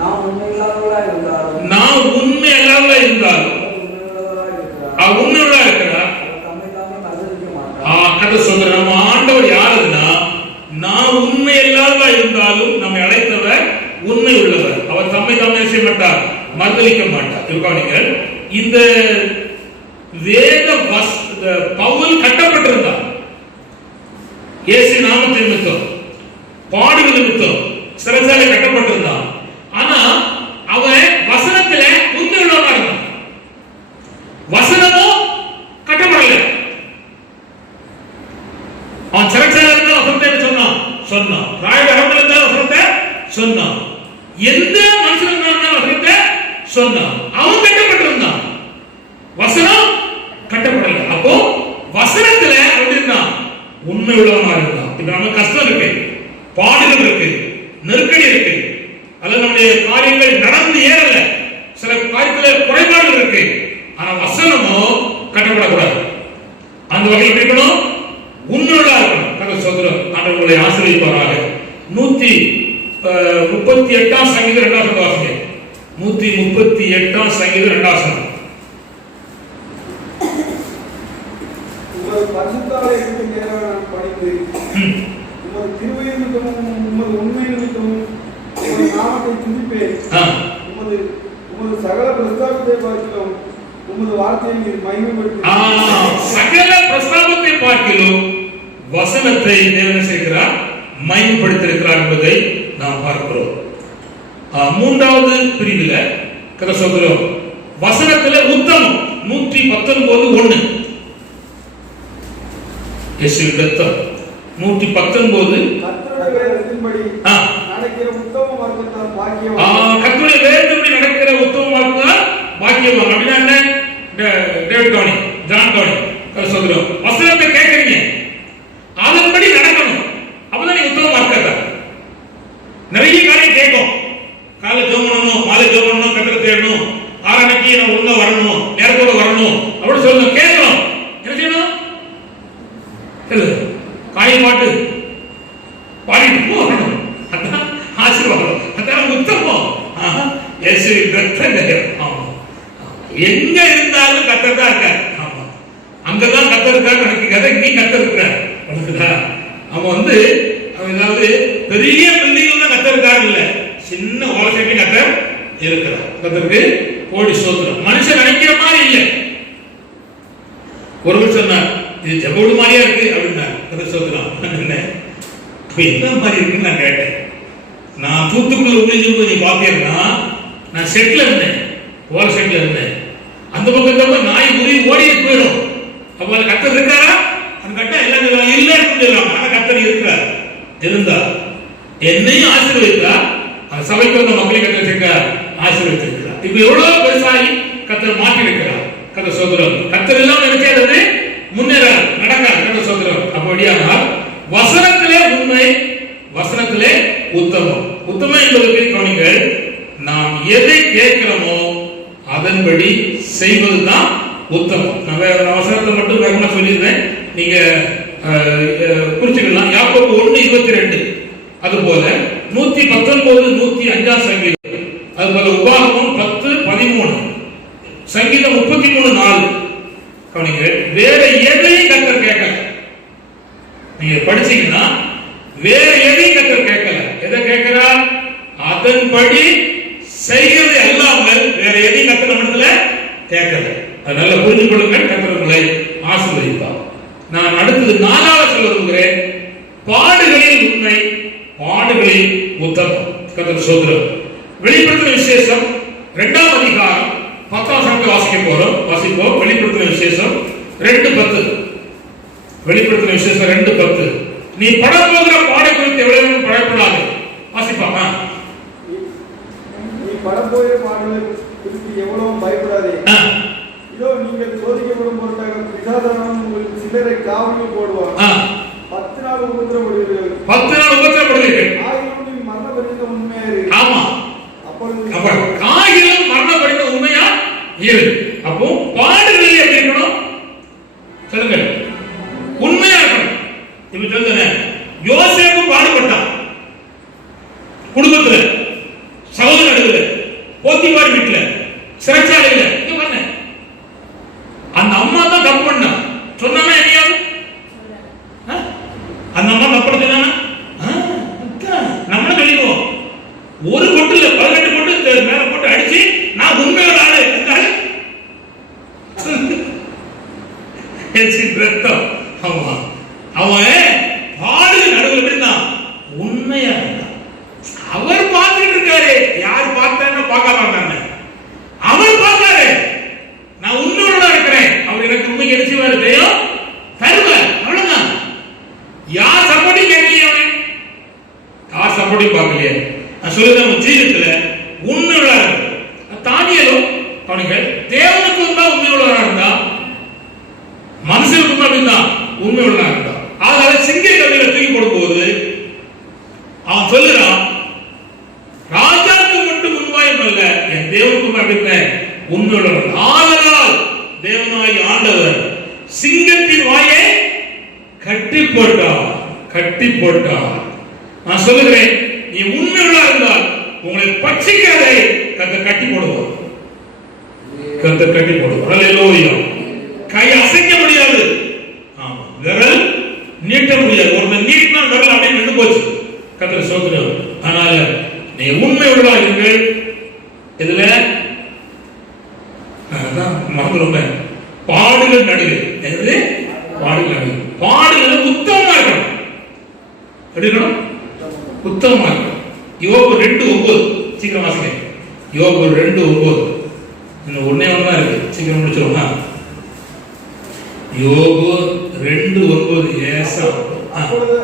நான் உண்மையுள்ளவர்களா இருந்தாலும் உண்மையுள்ளவர்களா இருக்கிறார். தம்மை தாமே மறுதலிக்க மாட்டார். கதை சொல்ற நம்ம ஆண்டவர் யாருன்னா, நான் உண்மையில்லாதவா இருந்தாலும் நம்மை அழைத்தவர் உண்மை உள்ளவர். அவர் தம்மை தாமே செய்ய மாட்டார், மறுதலிக்க மாட்டார். நீங்கள் இந்த வேத பவுல் கட்டப்பட்டிருந்தார். இயேசு நாமத்தின் நிமித்தம், பாடுகள் நிமித்தம் சிறைச்சாலை கட்டப்பட்டிருந்தான். ஆனா அவன் வசனத்துல உண்மை உள்ளவனா இருந்தான். வசனமும் கட்டப்படல. அவன் சிறைச்சாலை இருந்தா வசனத்தை சொன்னான். ராயுட அரண்மனை இருந்தா வசனத்தை சொன்னான். எந்த மனுஷன் இருந்தா வசனத்தை சொன்னான். அவன் கட்டப்பட்டிருந்தான், வசனம் கட்டப்படல. அப்போ வசனத்துல அப்படி இருந்தான், உண்மை உள்ளவனா இருந்தான். இப்ப நமக்கு கஷ்டம் இருக்கு, பாடுகள் இருக்கு, நெருக்கடி இருக்கு, அல்லது நம்முடைய காரியங்கள் நடந்து ஏறல, சில காரியத்தில் குறைபாடுகள் இருக்கு. ஆனா வசனமோ கட்டப்படக்கூடாது. அந்த வகையில் இருக்கணும், உண்மையுள்ளா இருக்கணும். கர்த்தர் சோதரம் ஆண்டவர் உங்களை ஆசீர்வதிப்பாராக. 138 சங்கீதம் 2 வாசிங்க. 138 சங்கீதம் 2 வசனம். உமது பரிசுத்தாலயத்துக்கு நேராக நான் பணிந்து, உமது கிருபை நிமித்தமும் உமது உண்மை நிமித்தமும் உமது நாமத்தை துதிப்பேன். உமது சகல பிரஸ்தாபத்தை பார்க்கிலும் உமது வார்த்தையை நீர் மகிமைப்படுத்தி. சகல பிரஸ்தாபத்தை பார்க்கிலும் வசனத்தை தேவன் செய்கிறார், மகிமைப்படுத்தியிருக்கிறார் என்பதை நாம் பார்க்கிறோம். 3வது பிரிவில் கர்த்தர் சொல்கிறோம், வசனத்திலே உத்தமம். 119:1 இயேசுவின் ரத்தம். 119 கர்த்தருடைய வேதத்தின்படி நடக்கிற உத்தம மார்க்கத்தால் பாக்கியவான். கர்த்தருடைய வேதத்தின்படி நடக்கிற உத்தம மார்க்கத்தால் பாக்கியவான். அப்படின்னா என்ன? டேவிட் காணி, ஜான் காணி சொல்கிறோம், வசனத்தை கேட்கறீங்க, அதன்படி நடக்கணும், அப்பதான் நீங்க உத்தம மார்க்கத்தார். நிறைய காரியம் கேட்கும், காலை ஜெபம் பண்ணணும், மாலை ஜெபம் பண்ணணும், கர்த்தரை தேடணும், ஆராய்ச்சி நான் ஒழுங்கா வரணும், நேரத்தோட வரணும் அப்படின்னு சொல்லணும். கேட்கணும், என்ன செய்யணும்? காய் பாட்டு பாடிட்டு போகணும், அதான் ஆசீர்வாதம், அதான் உத்தமம். எங்க இருந்தாலும் கர்த்தர் தான் இருக்கார். அங்கதான் கர்த்தர் இருக்காரு நினைக்கிறாரு, நீ கர்த்தர் இருக்கிறார். அவன் ஏதாவது பெரிய பில்டிங் தான் கர்த்தர் இருக்காரு இல்ல, சின்ன ஓலசைக்கு கர்த்தர் இருக்கிறார். கர்த்தருக்கு கோடி ஸ்தோத்திரம். மனுஷன் நினைக்கிற மாதிரி இல்லை. ஒருவர் சொன்னார், இது ஜெபோடு மாதிரியா இருக்கு அப்படின்னா, கர்த்தர் ஸ்தோத்திரம். என்ன மாதிரி இருக்குன்னு நான் கேட்டேன். நான் தூத்துக்குள்ள உள்ள நீ பாத்தீங்கன்னா, நான் செட்ல இருந்தேன், ஓல செட்ல இருந்தேன். அந்த பக்கம் நாய் முறி ஓடி போயிடும். அப்ப கர்த்தர் இருக்காரா? அந்த கட்ட எல்லாம் இல்லைன்னு சொல்லுவாங்க. ஆனா கர்த்தர் இருக்கிறார், இருந்தா என்னையும் ஆசீர்வதித்தார், சபைக்கு வந்த மக்களை கர்த்தர் ஆசீர்வதித்திருக்கிறார். இப்ப எவ்வளவு பெருசாகி கர்த்தர் மாற்றி இருக்கிறார். கர்த்தர் சோதரம். கர்த்தர் எல்லாம் நினைக்கிறது முன்னேற நடக்காது. கர்த்தர் சோதரம். அப்படியானால் வசனத்திலே உண்மை, வசனத்திலே உத்தமம். உத்தமம் என்பதற்கு கவனிங்கள், நாம் எதை கேட்கிறோமோ அதன்படி செய்வதுதான் உத்தமம். நான் வசனத்தை மட்டும் வேகமா சொல்லியிருந்தேன், நீங்க குறிச்சுக்கலாம். யாக்கோபு 1:22, அதுபோல 119, 105 சங்கீதம், அதுபோல உபாகமம் 10:13, சங்கீதம் 33:4. கவனிங்க, வேற எதையும் கர்த்தர் கேட்கல. நீங்க படிச்சீங்கன்னா வேற எதையும் கர்த்தர் கேட்கல. எதை கேட்கிறார்? அதன்படி செய்கிறது அல்லாமல் வேற எதையும் கர்த்தர் நம்மிடத்துல கேட்கல. அதனால புரிந்து கொள்ளுங்கள், கர்த்தர் உங்களை ஆசீர்வதிப்பார். நான் அடுத்தது 4வது சொல்ல விரும்புகிறேன், பாடுகளில் உண்மை, பாடுகளில் உத்தமம். கர்த்தர் ஸ்தோத்திரம். வெளிப்படுத்தின விசேஷம் 2ஆம் அதிகாரம் 10ஆம் வசனத்தை வாசிக்க போறோம். வாசிப்போம். வெளிப்படுத்தின விசேஷம் 2:10. வெளிப்படுத்தின விசேஷம் 2:10. நீ படப்போகிற பாடை குறித்து எவ்வளவு படப்படாது. வாசிப்பாமா? நீ படப்போகிற பாடலை குறித்து எவ்வளவு பயப்படாதே. இதோ நீங்கள் சோதிக்கப்படும் பொருட்டாக பிசாசானவன் உங்களுக்கு சிலரை காவலில் போடுவார். 10 நாள் உபத்திரப்படுவீர்கள். 10 நாள் உபத்திரப்படுவீர்கள். ஆகிலும் நீ மரண பரியந்தம் உண்மையா இரு. ஆமா. அப்ப காயிலும் மரண பரியந்தம் உண்மையா இரு. அப்போ பாடுகள் எப்படி இருக்கணும் சொல்லுங்க, உண்மையா இருக்கணும். இப்ப சொல்லுங்க, யோசேப்பு பாடுபட்டான் குடும்பத்துல, சகோதர நடுவுல, போத்திபார் வீட்டுல, சிறைச்சாலையில. இங்க பாருங்க, அந்த அம்மா தான் தப்பு பண்ணா சொன்னானா என்னையாவது? அந்த அம்மா தப்பு சொன்னானா? நம்மளும் சொல்லிடுவோம். ஒரு கொட்டுல 18 கொட்டு மேல போட்டு அடிச்சு நான் உண்மையோட ஆளு ரத்தம். அவன் பாடு நடுவில் இருந்தான், உண்மையா இருந்தான். அவர் பார்த்துட்டு இருக்காரு, யார் பார்த்தா பார்க்க மாட்டாங்க, அவர் பார்த்தாரு. நான் உண்மையோட இருக்கிறேன், அவர் எனக்கு உண்மை கிடைச்சுவாரு, தெரியும் தருவார். அவ்வளவுதான். யார் சப்போர்ட்டிங் கேட்கலையே, அவன் யார் சப்போர்ட்டிங் பார்க்கலையே. நான் சொல்லுறேன், ஜீவிதத்துல உண்மையோட தானியலும் அவனுக்கு தேவனுக்கு தான் உண்மையுள்ளவராக இருந்தா, மனுஷனுக்கு அப்படிதான் உண்மையுள்ளவராக இருந்தா. அதனால சிங்க கவிகளை தூக்கி போடும்போது அவன் சொல்லுறான், ராஜாவுக்கு மட்டும் முன்பாயம் அல்ல, என் தேவனுக்கும் அப்படின்னு உண்மையுள்ளவர். ஆதலால் தேவனாய் ஆண்டவர் சிங்கத்தின் வாயை கட்டி போட்டார், கட்டி போட்டார். நான் சொல்லுகிறேன், நீ உண்மையுள்ளா இருந்தால் உங்களை பட்சிக்காதே கர்த்தர் கட்டி போடுவார், கர்த்தர் கட்டி போடுவார். அல்லேலூயா. கை அசைக்க முடியாது, ஆமா, விரல் நீட்ட முடியாது. ஒருத்தர் நீட்டினா விரல் அப்படியே நின்று போச்சு. கர்த்தர் சோதரம். அதனால நீ உண்மையுள்ளா இருங்கள். இதுல மறந்துருங்க, பாடுகள் நடுவே, எது பாடுகள் நடுவே, பாடுகள் உத்தமமா இருக்கணும். எப்படி இருக்கணும்? உத்தமமா இருக்கணும். யோபு 2:9 சீக்கிரம் வாசிங்க. யோபு 2:9. இன்னும் ஒண்ணே ஒண்ணுதான் இருக்கு, சீக்கிரம் முடிச்சிருவோமா? யோபு 2:9. ஏசா அப்பொழுது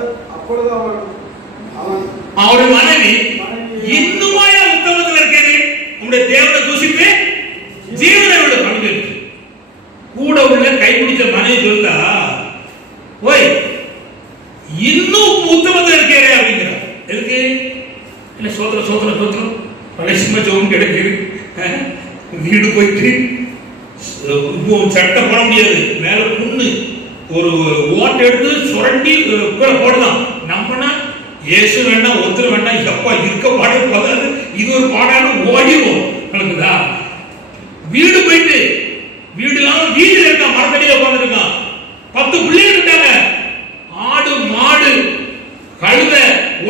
அவருடைய மனைவி இன்னுமாய உத்தமத்தில் இருக்கிறது, உங்களுடைய தேவனை தூசித்து ஜீவனை விட பங்கு கூட உள்ள கைப்பிடிச்ச மனைவி சொல்லுதா, ஓய் இன்னும் உத்தமத்தில் இருக்கிறே அப்படிங்கிறார். எதுக்கு? இல்ல சோதர சோதர சோத்திரம் பழசிமா ஜோம் கிடைக்குது. வீடு போயிட்டு சட்டை போட முடியாது, மேல புண்ணு, ஒரு ஓட்டை எடுத்து சுரண்டி போடலாம். நம்மனா ஏசு வேண்டாம், ஒருத்தர் வேண்டாம், எப்பா இருக்க பாடு போதாது, இது ஒரு பாடான ஓடிவோம். நடக்குதா? வீடு போயிட்டு, வீடு இல்லாம வீட்டுல இருக்கான், மரத்தடியில உட்காந்துருக்கான், 10 பிள்ளைகள் இருக்காங்க, ஆடு மாடு கழுத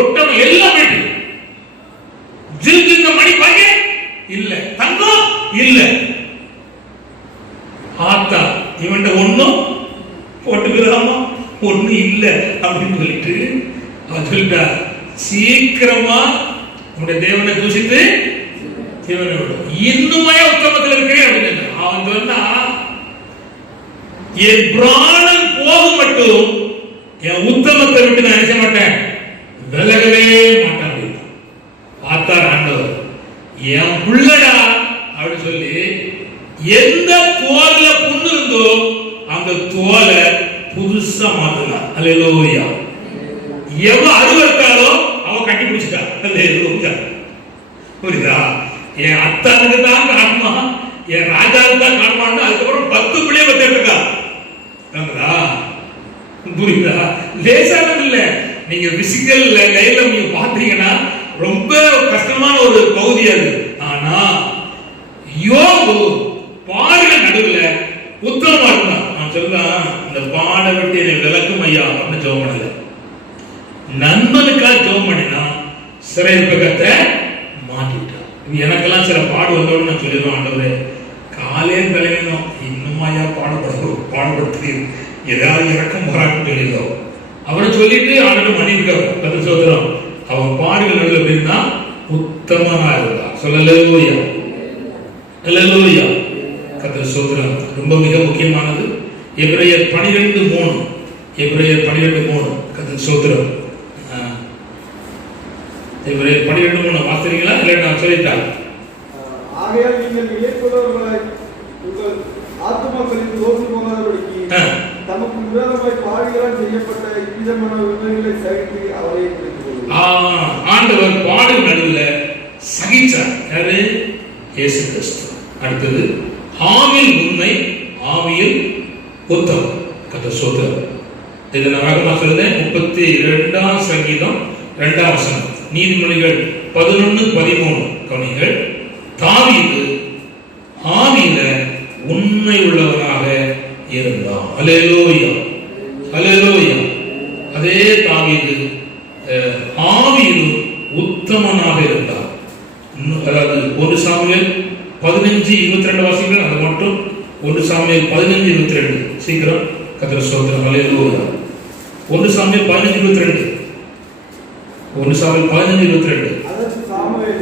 ஒட்டம் எல்லாம் போயிட்டு, ஜில் ஜில் மணி பாக்க இல்ல, தங்கம் இல்ல, ஆத்தா இவன் ஒண்ணும் போட்டுக்கிறாமா, ஒண்ணு இல்ல அப்படின்னு சொல்லிட்டு அவன் சொல்லிட்டா, சீக்கிரமா உங்களுடைய தேவனை தூசித்து ஜீவனை விடும், இன்னுமே உத்தமத்தில் இருக்கிறேன் அப்படின்னு. அவன் சொன்னா, என் பிராணன் போக மட்டும் என் உத்தமத்தை விட்டு நான் நினைச்ச மாட்டேன், விலகவே மாட்டேன். பார்த்தார் ஆண்டவர், என் பிள்ளடா அப்படின்னு சொல்லி எந்த தோல்ல புண்ணு இருந்தோ அந்த தோலை புதுசா மாத்தினார். அல்லேலூயா. எவ அருவருத்தாலோ அவ கட்டி பிடிச்சிட்டா. அல்லேலூயா. புரியுதா? என் அத்தானுக்கு தான் காணுமா, என் ராஜாவுக்கு தான் காணுமான்னு அதுக்கப்புறம் 10 பிள்ளைய பத்திருக்கா. புரியுதா? லேசானது இல்ல. நீங்க பிசிக்கல் லைஃப்ல நீங்க பாத்தீங்கன்னா ரொம்ப கஷ்டமான ஒரு பகுதி அது. ஆனா யோபு பாடுகள் நடுவுல உத்தமமா இருந்தான். நான் சொல்றேன், இந்த பாட விட்டு என்னை விளக்கும் ஐயா அப்படின்னு ஜெபம் பண்ணல, நண்பனுக்காக ஜெபம் பண்ணினா சிறைப்பகத்தை மாட்டிட்டான். எனக்கெல்லாம் சில பாடு வந்தோன்னு நான் சொல்லிடுவேன், ஆண்டவரே காலையில் தலைவனும் இன்னும் ஐயா பாடப்படுத்து ஏதாவது இறக்கம் போறான்னு சொல்லிடுவோம். அவரை சொல்லிட்டு ஆண்டவர் மன்னிக்க கதை சோதரம். அவன் பாடுகள் நடுவில் எப்படின்னா உத்தமனா இருந்தான். சொல்லலூயா, அல்லேலூயா. கர்த்தர் சோதரம் ரொம்ப மிக முக்கியமானது. எபிரேயர் 12:3, எபிரேயர் 12:3. கர்த்தர் சோதரம். எபிரேயர் 12:3 வாசிக்கிறீங்களா? இல்லை நான் சொல்லிட்டேன். ஆகையால் நீங்கள் இயக்குபவர்களாய் உங்கள் ஆத்துமாக்களின் தோற்று போகாதபடிக்கு தமக்கு விரோதமாய் பாவிகளால் செய்யப்பட்ட இவ்விதமான உண்மைகளை சகித்து அவரை புரிந்து கொள்ளுங்கள். ஆண்டவர் பாடு நடுவில் சகிச்சார். யாரு? இயேசு கிறிஸ்து. அடுத்தது ஆவியில் உண்மை, ஆவியில் உத்தமம். கர்த்தர் ஸ்தோத்திரம். இதை நான் வேகமாக சொல்றேன். 32ஆம் சங்கீதம் 2ஆம் வசனம், நீதிமொழிகள் 11:13 கவனிங்கள். தாவீது ஆவியில உண்மை உள்ளவனாக இருந்தான். அல்லேலூயா, அல்லேலூயா. அதே தாவீது ஆவியிலும் உத்தமனாக இருந்தார். அதாவது 1 சாமுவேல் 15:22 வாசிங்கள். அது மட்டும் 1 சாமுவேல் 15:22. சீக்கிரம். கர்த்தர் ஸ்தோத்திரம். அல்லேலூயா. 1 சாமுவேல் 15:22. 1 சாமுவேல் 15:22. அதற்கு சாமுவேல்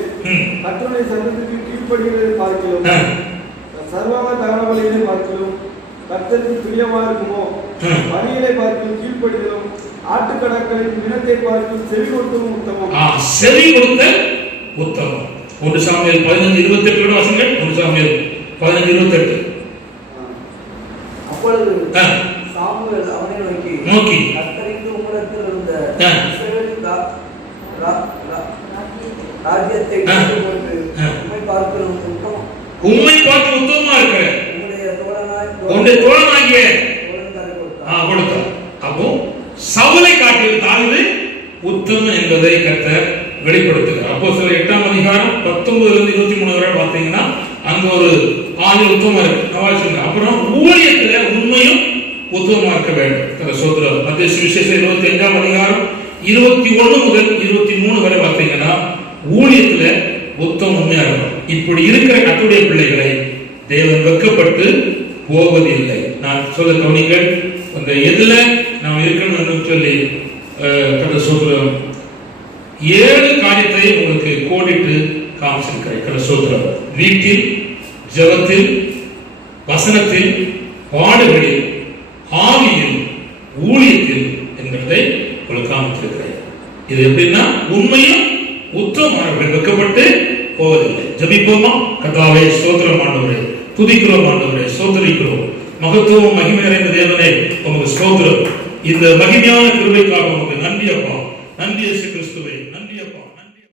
கர்த்தருடைய சத்தத்துக்கு கீழ்ப்படிகிறதை பார்க்கிறோம், சர்வாங்க தகவல்களை பார்க்கிறோம், கர்த்தருக்கு பிரியமா இருக்குமோ பணிகளை பார்க்கிறோம் கீழ்ப்படிகிறோம், ஆட்டுக்கடற்களின் இனத்தை பார்க்கிறோம் செவி கொடுத்ததும் உத்தமம். செவி கொடுத்தல் உத்தமம். 1 சாமுவேல் 15:28 வாசிங்கள். 1 சாமுவேல் 15:28. அப்பொழுது சாமுவேல் அவனை நோக்கி கர்த்தருக்கு உம்மிடத்தில் இருந்த இஸ்ரவேலின் ராஜ்யத்தை கொண்டு உம்மை பார்க்கிறோம் உத்தமம். உம்மை பார்த்து உத்தமமா இருக்கிற உன்னுடைய தோழனாகிய கொடுத்தார். அப்போ சவுலை காட்டில் தாவீது உத்தமம் என்பதை கர்த்தர் வெளிப்படுத்துகிறார். அப்போஸ்தலர் 8ஆம் அதிகாரம் 19-23 வரை பார்த்தீங்கன்னா அங்க ஒரு ஆதி உத்தமம் இருக்கு. அப்புறம் ஊழியத்துல உண்மையும் உத்தமமா இருக்க வேண்டும். சோதரம் மத்திய சுவிசேஷம் 25ஆம் அதிகாரம் 21 முதல் 23 வரை பார்த்தீங்கன்னா ஊழியத்துல உத்தமம் உண்மையா இருக்கணும். இப்படி இருக்கிற கர்த்தருடைய பிள்ளைகளை தேவன் வெட்கப்பட்டு போவதில்லை. நான் சொல்ல கவனிங்கள். அந்த எதுல நாம் இருக்கணும் சொல்லி கர்த்தர் சோதரம் 7 காரியத்தை உங்களுக்கு கோடிட்டு காமிச்சிருக்கிறேன். கர்த்தர் சோதரம் வீட்டில், ஜெபத்தில், வசனத்தில், பாடுகளில், ஆவியில், ஊழியத்தில் என்கிறதை உங்களுக்கு காமிச்சிருக்கிறேன். இது எப்படின்னா உண்மையும் உத்தமமானவர்கள் வெட்கப்பட்டு போவதில்லை. ஜெபிப்போமா? கர்த்தாவே ஸ்தோத்திரம் ஆண்டவரே, துதிக்கிறோம் ஆண்டவரே, ஸ்தோத்திரிக்கிறோம். மகத்துவம் மகிமை நிறைந்த தேவனே உமக்கு ஸ்தோத்திரம். இந்த மகிமையான கிருபைக்காக உமக்கு நன்றி அப்பா. நன்றி இயேசு கிறிஸ்துவே.